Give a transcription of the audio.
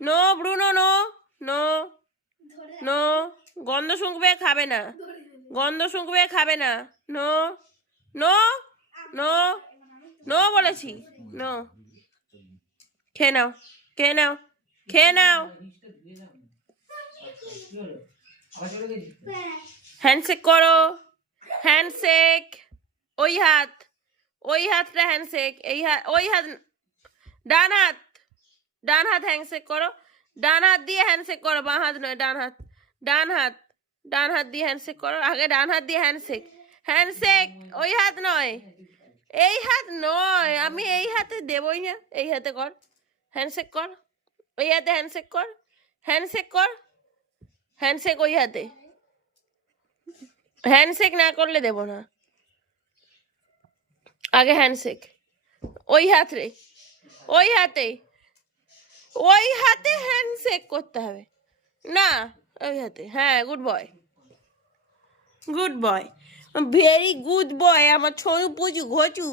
No, Bruno, no no no, গন্ধ শুঁকবে, খাবে না। গন্ধ শুঁকবে, খাবে না। নো নো নো নো বলেছি। নো। খেয়ে নাও খেয়ে নাও খেয়ে নাও। হ্যান্ডশেক করো। হ্যান্ডশেক। ওই হাত, ওই হাতটা হ্যান্ডশেক, এই হাত ওই হাত, ডান হাত। ডান হাত হ্যান্ডশেক করো। ডান হাত দিয়ে হ্যান্ডশেক করো, বাঁ হাত নয়, ডান হাত। ডান হাত ডান হাত দিয়ে হ্যান্ডশেক করো। আগে ডান হাত দিয়ে হ্যান্ডশেক হ্যান্ডশেক ওই হাত নয়। এই হাত নয়, আমি এই হাতে দেবই না। এই হাতে কর। হ্যান্ডশেক কর। ওই হাতে হ্যান্ডশেক কর। হ্যান্ডশেক কর। হ্যান্ডশেক ওই হাতে। হ্যান্ডশেক না করলে দেব না। আগে হ্যান্ডশেক ওই হাত রে। ওই হাতে। ওই হাতে হ্যান্ডশেক করতে হবে। না, ওই হাতে। হ্যাঁ good boy good boy very good boy আমার ছোট পুজু ঘচু।